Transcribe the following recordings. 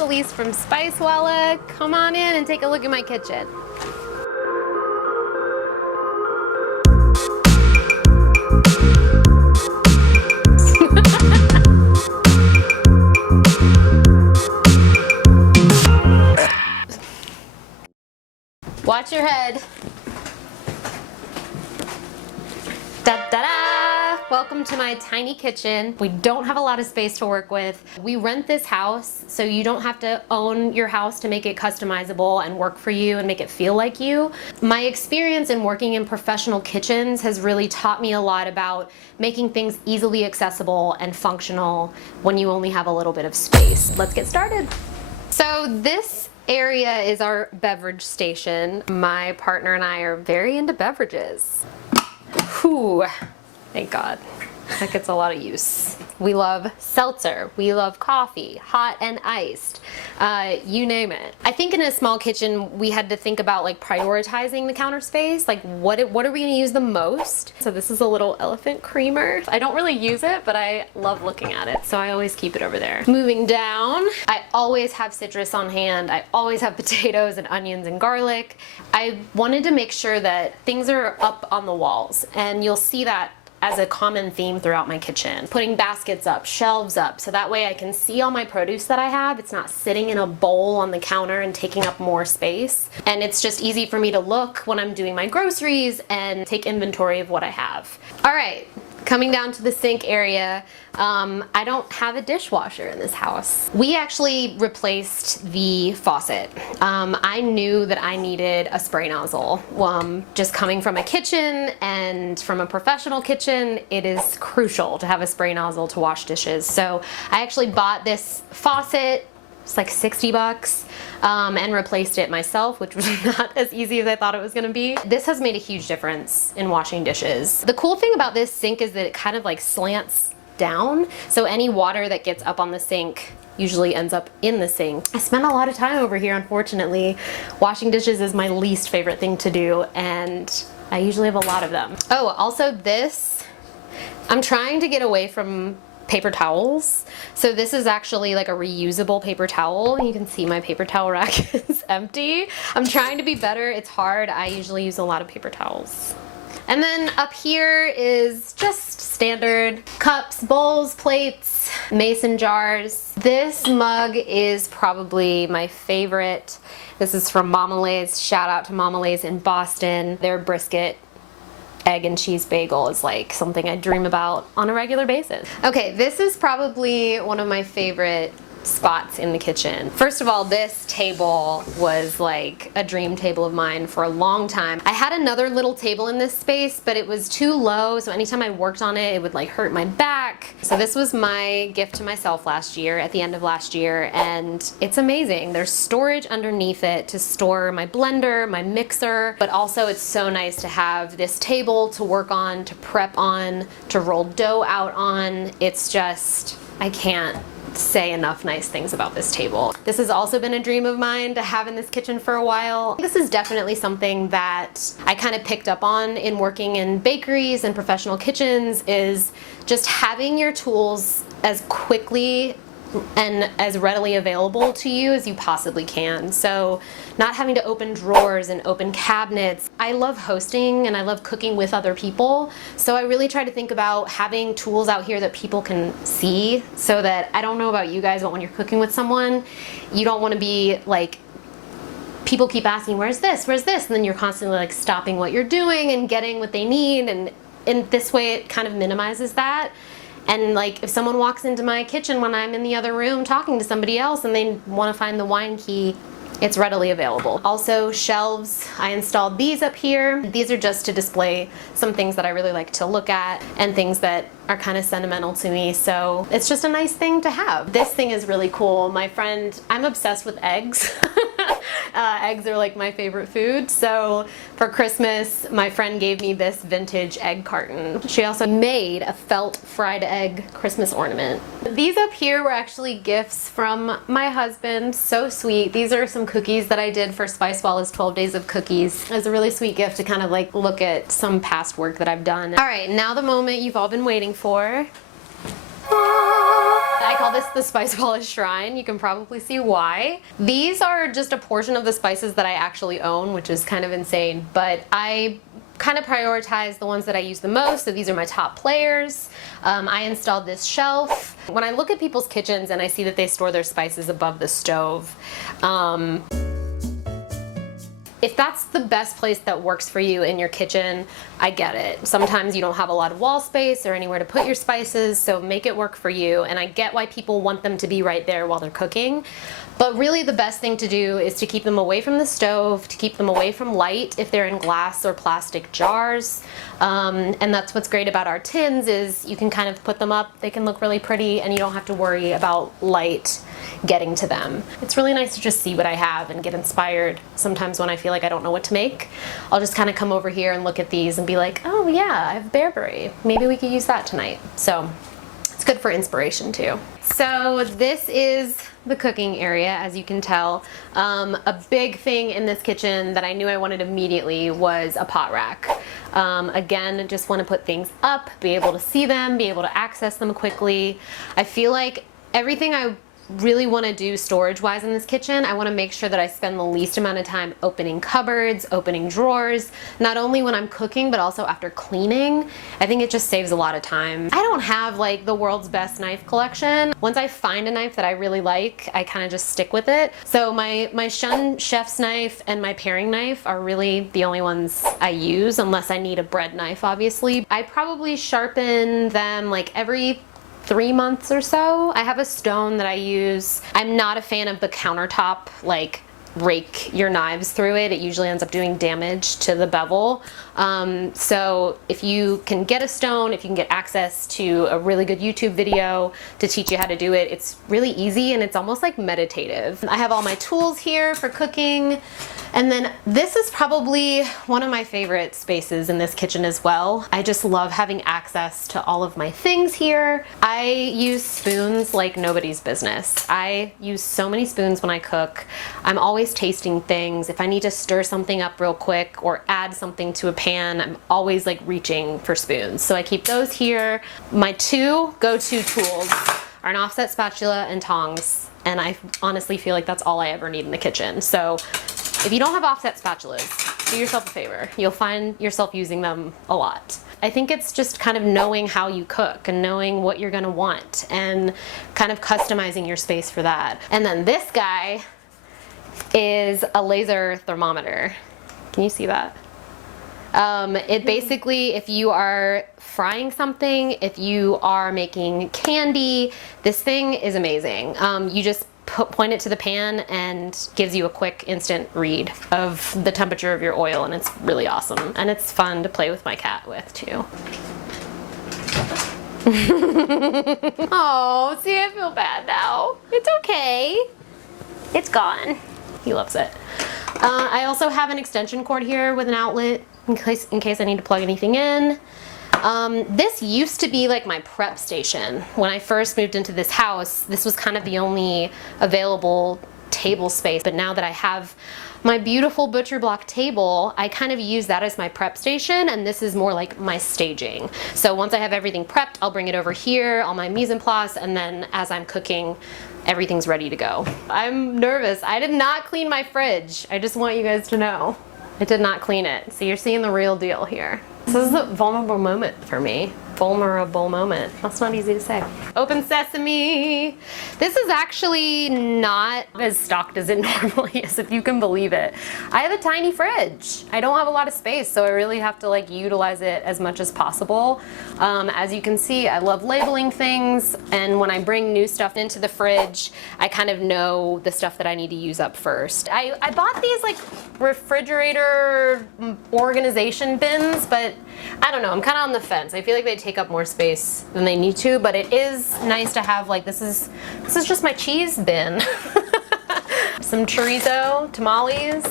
it's Alyse from Spicewalla. Come on in and take a look at my kitchen. Watch your head. Da-da-da! Welcome to my tiny kitchen. We don't have a lot of space to work with. We rent this house, so you don't have to own your house to make it customizable and work for you and make it feel like you. My experience in working in professional kitchens has really taught me a lot about making things easily accessible and functional when you only have a little bit of space. Let's get started. So this area is our beverage station. My partner and I are very into beverages. Whew, thank God. That gets a lot of use. We love seltzer, we love coffee, hot and iced, you name it. I think in a small kitchen, we had to think about like prioritizing the counter space, like what are we gonna use the most? So this is a little elephant creamer. I don't really use it, but I love looking at it, so I always keep it over there. Moving down, I always have citrus on hand. I always have potatoes and onions and garlic. I wanted to make sure that things are up on the walls, and you'll see that as a common theme throughout my kitchen. Putting baskets up, shelves up, so that way I can see all my produce that I have. It's not sitting in a bowl on the counter and taking up more space. And it's just easy for me to look when I'm doing my groceries and take inventory of what I have. All right, coming down to the sink area, I don't have a dishwasher in this house. We actually replaced the faucet. I knew that I needed a spray nozzle. Just coming from a kitchen and from a professional kitchen, it is crucial to have a spray nozzle to wash dishes. So I actually bought this faucet. It's like 60 bucks, and replaced it myself, which was not as easy as I thought it was gonna be. This has made a huge difference in washing dishes. The cool thing about this sink is that it kind of like slants down, so any water that gets up on the sink usually ends up in the sink. I spend a lot of time over here, unfortunately. Washing dishes is my least favorite thing to do, and I usually have a lot of them. Oh, also this, I'm trying to get away from paper towels. So this is actually like a reusable paper towel. You can see my paper towel rack is empty. I'm trying to be better. It's hard. I usually use a lot of paper towels. And then up here is just standard cups, bowls, plates, mason jars. This mug is probably my favorite. This is from Mama Lay's. Shout out to Mama Lay's in Boston. Their brisket egg and cheese bagel is like something I dream about on a regular basis. Okay, this is probably one of my favorite spots in the kitchen. First of all, this table was like a dream table of mine for a long time. I had another little table in this space, but it was too low, so anytime I worked on it, it would like hurt my back. So this was my gift to myself last year, at the end of last year, and it's amazing. There's storage underneath it to store my blender, my mixer, but also it's so nice to have this table to work on, to prep on, to roll dough out on. It's just, I can't say enough nice things about this table. This has also been a dream of mine to have in this kitchen for a while. This is definitely something that I kind of picked up on in working in bakeries and professional kitchens, is just having your tools as quickly and as readily available to you as you possibly can. So not having to open drawers and open cabinets. I love hosting and I love cooking with other people. So I really try to think about having tools out here that people can see, so that, I don't know about you guys, but when you're cooking with someone, you don't want to be like, people keep asking, where's this, and then you're constantly like stopping what you're doing and getting what they need, and in this way it kind of minimizes that. And like, if someone walks into my kitchen when I'm in the other room talking to somebody else and they want to find the wine key, it's readily available. Also, shelves, I installed these up here. These are just to display some things that I really like to look at and things that are kind of sentimental to me, so it's just a nice thing to have. This thing is really cool. My friend, I'm obsessed with eggs. Eggs are like my favorite food, so for Christmas my friend gave me this vintage egg carton. She also made a felt fried egg Christmas ornament. These up here were actually gifts from my husband. So sweet. These are some cookies that I did for Spicewalla's 12 Days of Cookies. It was a really sweet gift to kind of like look at some past work that I've done. All right, now the moment you've all been waiting for. I call this the Spicewalla Shrine. You can probably see why. These are just a portion of the spices that I actually own, which is kind of insane, but I kind of prioritize the ones that I use the most, so these are my top players. I installed this shelf. When I look at people's kitchens and I see that they store their spices above the stove, if that's the best place that works for you in your kitchen, I get it. Sometimes you don't have a lot of wall space or anywhere to put your spices, so make it work for you. And I get why people want them to be right there while they're cooking. But really the best thing to do is to keep them away from the stove, to keep them away from light if they're in glass or plastic jars. And that's what's great about our tins is you can kind of put them up, they can look really pretty, and you don't have to worry about light getting to them. It's really nice to just see what I have and get inspired. Sometimes when I feel like I don't know what to make, I'll just kind of come over here and look at these and be like, oh yeah, I have bearberry. Maybe we could use that tonight. So it's good for inspiration too. So this is the cooking area, as you can tell. A big thing in this kitchen that I knew I wanted immediately was a pot rack. Again, just want to put things up, be able to see them, be able to access them quickly. I feel like everything I really want to do storage wise in this kitchen, I want to make sure that I spend the least amount of time opening cupboards, opening drawers, not only when I'm cooking but also after cleaning. I think it just saves a lot of time. I don't have like the world's best knife collection. Once I find a knife that I really like, I kind of just stick with it. So my Shun chef's knife and my paring knife are really the only ones I use, unless I need a bread knife, obviously. I probably sharpen them like every 3 months or so. I have a stone that I use. I'm not a fan of the countertop, like rake your knives through it. It usually ends up doing damage to the bevel. So if you can get a stone, if you can get access to a really good YouTube video to teach you how to do it, it's really easy and it's almost like meditative. I have all my tools here for cooking. And then this is probably one of my favorite spaces in this kitchen as well. I just love having access to all of my things here. I use spoons like nobody's business. I use so many spoons when I cook. I'm always tasting things. If I need to stir something up real quick or add something to a pan, I'm always like reaching for spoons. So I keep those here. My two go-to tools are an offset spatula and tongs. And I honestly feel like that's all I ever need in the kitchen. So if you don't have offset spatulas, do yourself a favor. You'll find yourself using them a lot. I think it's just kind of knowing how you cook and knowing what you're gonna want and kind of customizing your space for that. And then this guy is a laser thermometer. Can you see that? It basically, if you are frying something, if you are making candy, this thing is amazing. You just point it to the pan and gives you a quick instant read of the temperature of your oil, and it's really awesome. And it's fun to play with my cat with too. Oh, see, I feel bad now. It's okay. It's gone. He loves it. I also have an extension cord here with an outlet in case I need to plug anything in. This used to be like my prep station. When I first moved into this house, this was kind of the only available table space, but now that I have my beautiful butcher block table, I kind of use that as my prep station, and this is more like my staging. So once I have everything prepped, I'll bring it over here, all my mise en place, and then as I'm cooking, everything's ready to go. I'm nervous. I did not clean my fridge. I just want you guys to know. I did not clean it. So you're seeing the real deal here. This is a vulnerable moment for me. Vulnerable moment. That's not easy to say. Open sesame. This is actually not as stocked as it normally is, if you can believe it. I have a tiny fridge. I don't have a lot of space, so I really have to like utilize it as much as possible. As you can see, I love labeling things, and when I bring new stuff into the fridge, I kind of know the stuff that I need to use up first. I bought these like refrigerator organization bins, but I don't know, I'm kind of on the fence. I feel like they take up more space than they need to, but it is nice to have like, this is just my cheese bin. Some chorizo, tamales.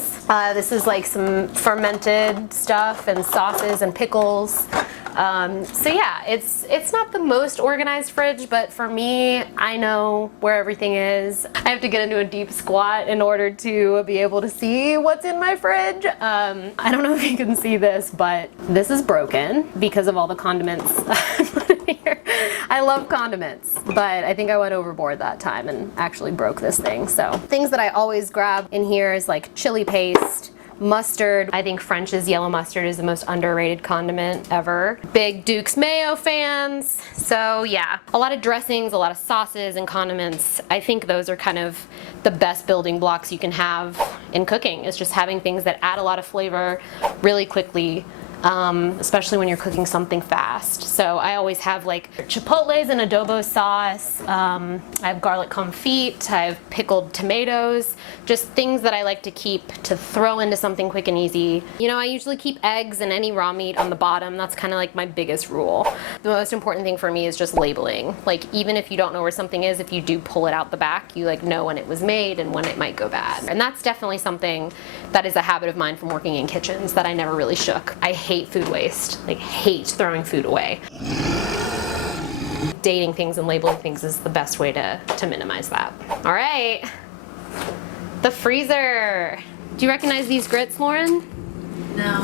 This is like some fermented stuff and sauces and pickles. So yeah, it's not the most organized fridge, but for me, I know where everything is. I have to get into a deep squat in order to be able to see what's in my fridge. I don't know if you can see this, but this is broken because of all the condiments I put here. I love condiments, but I think I went overboard that time and actually broke this thing. So things that I always grab in here is like chili paste, mustard. I think French's yellow mustard is the most underrated condiment ever. Big Duke's mayo fans. So yeah, a lot of dressings, a lot of sauces and condiments. I think those are kind of the best building blocks you can have in cooking, is just having things that add a lot of flavor really quickly. Especially when you're cooking something fast. So I always have like chipotles and adobo sauce. I have garlic confit. I have pickled tomatoes. Just things that I like to keep to throw into something quick and easy. You know, I usually keep eggs and any raw meat on the bottom. That's kind of like my biggest rule. The most important thing for me is just labeling. Like, even if you don't know where something is, if you do pull it out the back, you like know when it was made and when it might go bad. And that's definitely something that is a habit of mine from working in kitchens that I never really shook. I hate food waste, like hate throwing food away. Dating things and labeling things is the best way to minimize that. All right, the freezer. Do you recognize these grits, Lauren? No.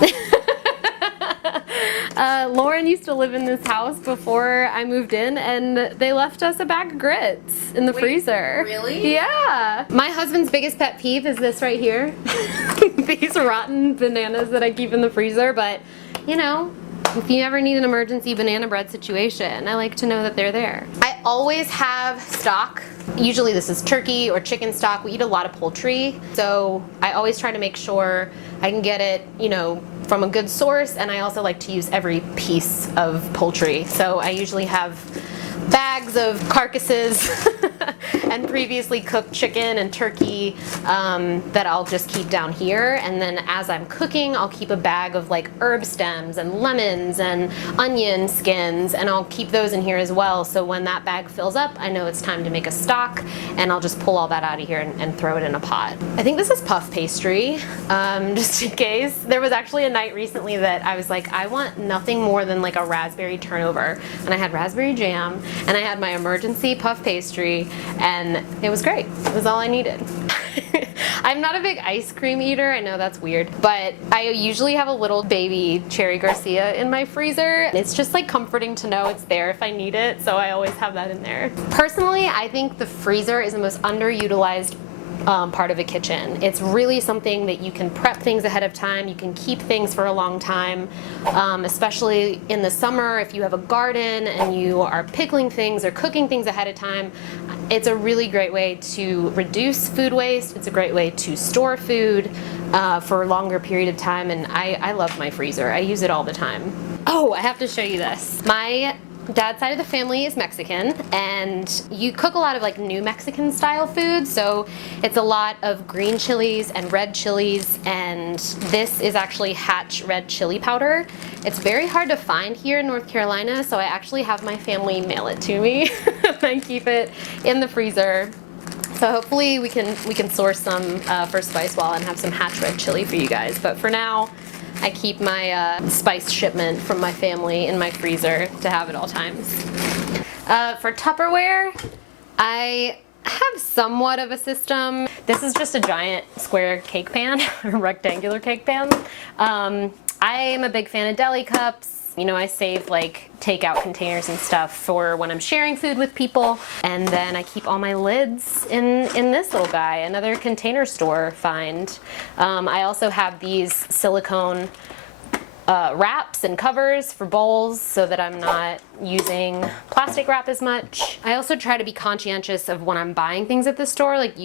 Lauren used to live in this house before I moved in, and they left us a bag of grits in the freezer. Really? Yeah. My husband's biggest pet peeve is this right here. These rotten bananas that I keep in the freezer, but you know, if you ever need an emergency banana bread situation, I like to know that they're there. I always have stock. Usually this is turkey or chicken stock. We eat a lot of poultry, so I always try to make sure I can get it, you know, from a good source, and I also like to use every piece of poultry. So I usually have bags of carcasses and previously cooked chicken and turkey that I'll just keep down here. And then as I'm cooking, I'll keep a bag of like herb stems and lemons and onion skins, and I'll keep those in here as well. So when that bag fills up, I know it's time to make a stock, and I'll just pull all that out of here and throw it in a pot. I think this is puff pastry, just in case. There was actually a night recently that I was like, I want nothing more than like a raspberry turnover. And I had raspberry jam, and I had my emergency puff pastry, and it was great. It was all I needed. I'm not a big ice cream eater. I know that's weird, but I usually have a little baby Cherry Garcia in my freezer. It's just like comforting to know it's there if I need it, so I always have that in there. Personally, I think the freezer is the most underutilized part of a kitchen. It's really something that you can prep things ahead of time. You can keep things for a long time, especially in the summer if you have a garden and you are pickling things or cooking things ahead of time. It's a really great way to reduce food waste. It's a great way to store food for a longer period of time, and I love my freezer. I use it all the time. Oh, I have to show you this. My dad's side of the family is Mexican, and you cook a lot of like new Mexican style food, so it's a lot of green chilies and red chilies, and this is actually Hatch red chili powder. It's very hard to find here in North Carolina, so I actually have my family mail it to me. I keep it in the freezer. So hopefully we can source some for Spicewalla and have some Hatch red chili for you guys, but for now I keep my spice shipment from my family in my freezer to have at all times. For Tupperware, I have somewhat of a system. This is just a giant square cake pan, a rectangular cake pan. I am a big fan of deli cups. You know, I save like takeout containers and stuff for when I'm sharing food with people. And then I keep all my lids in this little guy, another Container Store find. I also have these silicone wraps and covers for bowls so that I'm not using plastic wrap as much. I also try to be conscientious of when I'm buying things at the store, like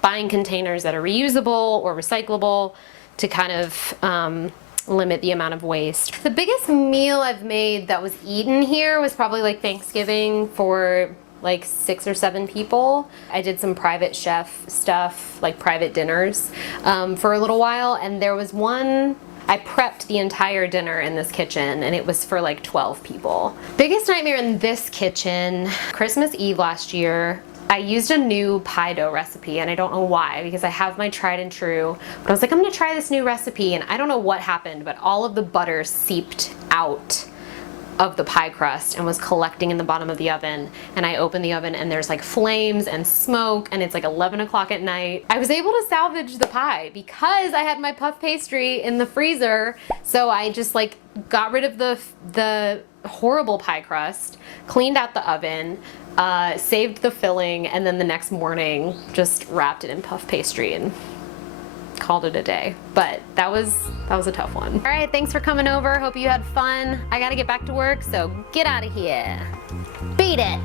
buying containers that are reusable or recyclable to kind of limit the amount of waste. The biggest meal I've made that was eaten here was probably like Thanksgiving for like 6 or 7 people. I did some private chef stuff, like private dinners, for a little while, and there was one, I prepped the entire dinner in this kitchen, and it was for like 12 people. Biggest nightmare in this kitchen, Christmas Eve last year, I used a new pie dough recipe, and I don't know why, because I have my tried and true, but I was like, I'm gonna try this new recipe, and I don't know what happened, but all of the butter seeped out of the pie crust and was collecting in the bottom of the oven, and I opened the oven and there's like flames and smoke, and it's like 11 o'clock at night. I was able to salvage the pie because I had my puff pastry in the freezer, so I just like got rid of the horrible pie crust, cleaned out the oven, saved the filling, and then the next morning just wrapped it in puff pastry and called it a day. But that was a tough one. All right, thanks for coming over. Hope you had fun. I gotta get back to work, so get out of here. Beat it.